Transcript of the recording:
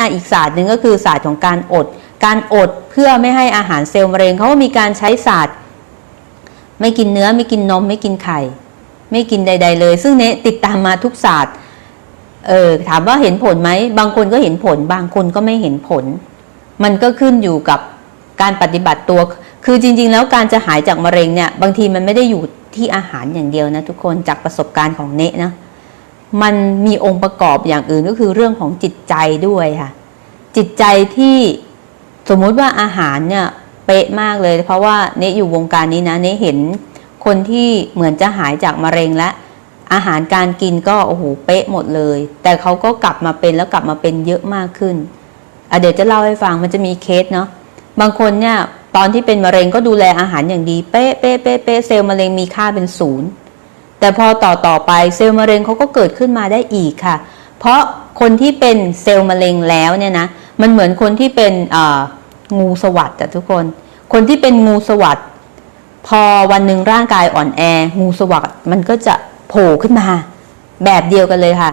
นั้นอีกศาสตร์หนึ่งก็คือศาสตร์ของการอด การอดเพื่อไม่ให้อาหารเซลล์มะเร็งเขาก็มีการใช้ศาสตร์ ไม่กินเนื้อไม่กินนม ไม่กินไข่ ไม่กินใด ๆ เลย ซึ่งเนี้ติดตามมาทุกศาสตร์เออถามว่าเห็นผลไหมบางคนก็เห็นผล บางคนก็ไม่เห็นผล มันก็ขึ้นอยู่กับการปฏิบัติตัว คือจริง ๆ แล้วการจะหายจากมะเร็งเนี่ยบางทีมันไม่ได้อยู่ที่อาหารอย่างเดียวนะทุกคนจากประสบการณ์ของเนะนะ มันมีองค์ประกอบอย่างอื่นก็คือเรื่องของจิตใจด้วยค่ะ จิตใจที่สมมุติว่าอาหารเนี่ยเป๊ะมากเลย เพราะว่าเนอยู่วงการนี้นะเนเห็นคนที่เหมือนจะหายจากมะเร็งและ อาหารการกินก็โอ้โหเป๊ะหมดเลย แต่เขาก็กลับมาเป็นแล้วกลับมาเป็นเยอะมากขึ้นเดี๋ยวจะเล่าให้ฟังมันจะมีเคสเนาะบางคนเนี่ยตอนที่เป็นมะเร็งก็ดูแลอาหารอย่างดีเป๊ะเป๊ะเป๊ะเป๊ะเซลล์มะเร็งมีค่าเป็นศูนย์ แต่พอต่อต่อไปเซลล์มะเร็งเขาก็เกิดขึ้นมาได้อีกค่ะ เพราะคนที่เป็นเซลล์มะเร็งแล้วเนี่ยนะมันเหมือนคนที่เป็นงูสวัสด์อะทุกคน คนที่เป็นงูสวัสด์พอวันหนึ่งร่างกายอ่อนแอ งูสวัสด์มันก็จะโผล่ขึ้นมา แบบเดียวกันเลยค่ะ